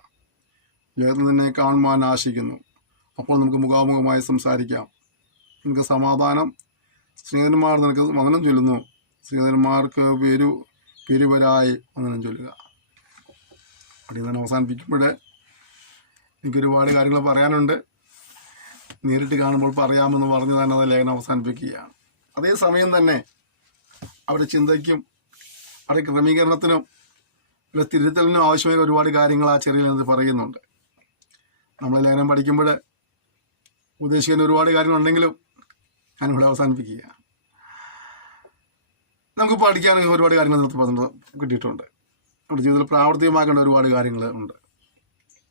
വേഗം തന്നെ കാണുവാൻ ആശിക്കുന്നു. അപ്പോൾ നമുക്ക് മുഖാമുഖമായി സംസാരിക്കാം. നിനക്ക് സമാധാനം. സ്നേഹിതന്മാർ നിനക്ക് വന്ദനം ചൊല്ലുന്നു. സ്നേഹിതന്മാർക്ക് പേരുവരായി വന്ദനം ചൊല്ലുക. അവിടെ തന്നെ അവസാനിപ്പിക്കുമ്പോൾ എനിക്കൊരുപാട് കാര്യങ്ങൾ പറയാനുണ്ട്. നേരിട്ട് കാണുമ്പോൾ പറയാമെന്ന് പറഞ്ഞ് തന്നെ അത് ലേഖനം അവസാനിപ്പിക്കുകയാണ്. അതേസമയം തന്നെ അവിടെ ചിന്തയ്ക്കും അവിടെ ക്രമീകരണത്തിനും ഇവിടെ തിരുത്തലിനും ആവശ്യമായ ഒരുപാട് കാര്യങ്ങൾ ആ ചെറിയ പറയുന്നുണ്ട്. നമ്മൾ ലേഖനം പഠിക്കുമ്പോൾ ഉദ്ദേശിക്കുന്ന ഒരുപാട് കാര്യങ്ങളുണ്ടെങ്കിലും ഞാനിവിടെ അവസാനിപ്പിക്കുക. നമുക്ക് പഠിക്കാനൊക്കെ ഒരുപാട് കാര്യങ്ങൾ കിട്ടിയിട്ടുണ്ട്. നമ്മുടെ ജീവിതത്തിൽ പ്രാവർത്തികമാക്കേണ്ട ഒരുപാട് കാര്യങ്ങൾ ഉണ്ട്.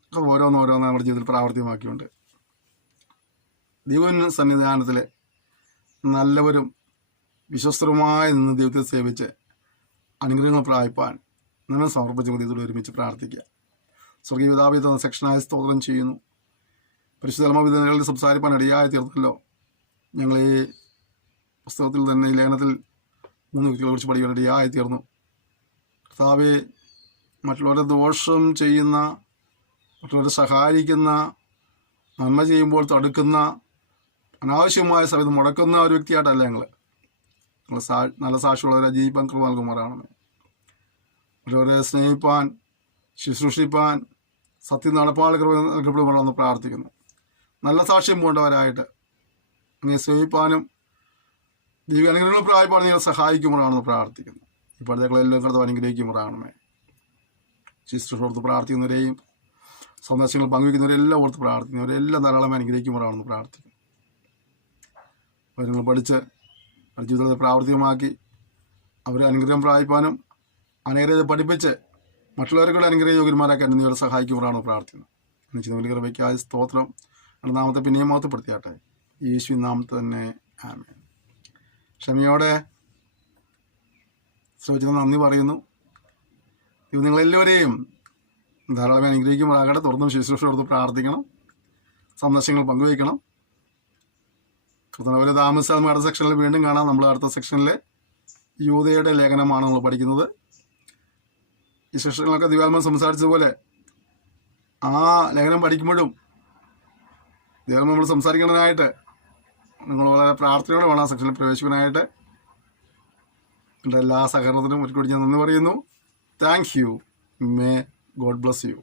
അപ്പോൾ ഓരോന്നോരോന്ന് നമ്മുടെ ജീവിതത്തിൽ പ്രാവർത്തികമാക്കിയുണ്ട്. ദൈവ സന്നിധാനത്തിൽ നല്ലവരും വിശ്വസ്തരുമായി നിന്ന് ദൈവത്തെ സേവിച്ച് അനുഗ്രഹങ്ങൾ പ്രാപിപ്പാൻ നമ്മൾ സമർപ്പിച്ച ദൈവത്തോട് ഒരുമിച്ച് പ്രാർത്ഥിക്കുക. സ്വർഗീയ പിതാവേ തന്ന സെക്ഷനായി സ്തോത്രം ചെയ്യുന്നു. പരിശുദ്ധ വിധങ്ങളിൽ സംസാരിപ്പാൻ ഇടയായി തീർന്നല്ലോ. ഞങ്ങൾ ഈ പുസ്തകത്തിൽ തന്നെ ഈ ലേഖനത്തിൽ 3 വ്യക്തികളെ കുറിച്ച് പഠിക്കാൻ ഇടയായി തീർന്നു. കർത്താവേ, മറ്റുള്ളവരെ ദോഷം ചെയ്യുന്ന, മറ്റുള്ളവരെ സഹായിക്കുന്ന, നന്മ ചെയ്യുമ്പോൾ തടുക്കുന്ന, അനാവശ്യമായ സമയത്ത് മുടക്കുന്ന ഒരു വ്യക്തിയായിട്ടല്ല ഞങ്ങൾ നല്ല സാക്ഷിയുള്ളവരെ ജീവിപ്പാൻ കൃപ നൽകുമാറാണമേ. മറ്റുള്ളവരെ സ്നേഹിപ്പാൻ, ശുശ്രൂഷിപ്പാൻ, സത്യം നടപ്പാൽ കൃപ നൽകപ്പെടുമെന്ന് പ്രാർത്ഥിക്കുന്നു. നല്ല സാക്ഷ്യം പോകേണ്ടവരായിട്ട് അങ്ങനെ സ്നേഹിപ്പാനും ദൈവിക അനുഗ്രഹങ്ങൾ പ്രായപ്പാട് നിങ്ങൾ സഹായിക്കുമ്പോഴാണെന്ന് പ്രാർത്ഥിക്കുന്നു. ഈ പഠിതാക്കളെല്ലാം കർത്താവ് അനുഗ്രഹിക്കുമ്പോഴാണമേ. ശുശ്രൂഷ ഓർത്ത് പ്രാർത്ഥിക്കുന്നവരെയും സന്ദേശങ്ങൾ പങ്കുവയ്ക്കുന്നവരെല്ലാം ഓർത്ത് പ്രാർത്ഥിക്കുന്നവരെല്ലാം ധാരാളം അനുഗ്രഹിക്കുമ്പോഴാണെന്ന് പ്രാർത്ഥിക്കുന്നു. നിങ്ങൾ പഠിച്ച് ജീവിതത്തെ പ്രാവർത്തികമാക്കി അവരെ അനുഗ്രഹം പ്രാപിപ്പാനും അനേകരെ പഠിപ്പിച്ച് മറ്റുള്ളവർക്കുള്ള അനുഗ്രഹ യോഗ്യന്മാരാക്കാൻ എന്നിവരെ സഹായിക്കുമ്പോഴാണ് പ്രാർത്ഥിക്കുന്നത്. വലിയ കൃപയ്ക്കായി സ്തോത്രം. നാമത്തെ പിന്നെയും മഹത്വപ്പെടുത്തിയാട്ടെ. യേശു നാമത്തെ തന്നെ ആമേൻ. ക്ഷമയോടെ ശ്രമിച്ചത് നന്ദി പറയുന്നു. ഇത് നിങ്ങളെല്ലാവരെയും ധാരാളം അനുഗ്രഹിക്കുമ്പോഴാകട്ടെ. തുറന്നും ശുശ്രൂഷയോട് പ്രാർത്ഥിക്കണം, സന്ദേശങ്ങൾ പങ്കുവയ്ക്കണം. ഒരു താമസം അടുത്ത സെക്ഷനിൽ വീണ്ടും കാണാം. നമ്മൾ അടുത്ത സെക്ഷനിലെ യൂദയുടെ ലേഖനമാണ് നമ്മൾ പഠിക്കുന്നത്. ഈ സെക്ഷനിലൊക്കെ ദിവാത്മൻ സംസാരിച്ചതുപോലെ ആ ലേഖനം പഠിക്കുമ്പോഴും ദൈവം നമ്മൾ സംസാരിക്കുന്നതിനായിട്ട് നിങ്ങൾ വളരെ പ്രാർത്ഥനയോടെ വേണം ആ സെക്ഷനിൽ പ്രവേശിക്കാനായിട്ട്. എൻ്റെ എല്ലാ സഹകരണത്തിനും ഒരിക്കലും ഞാൻ നന്ദി പറയുന്നു. Thank you. May God bless you.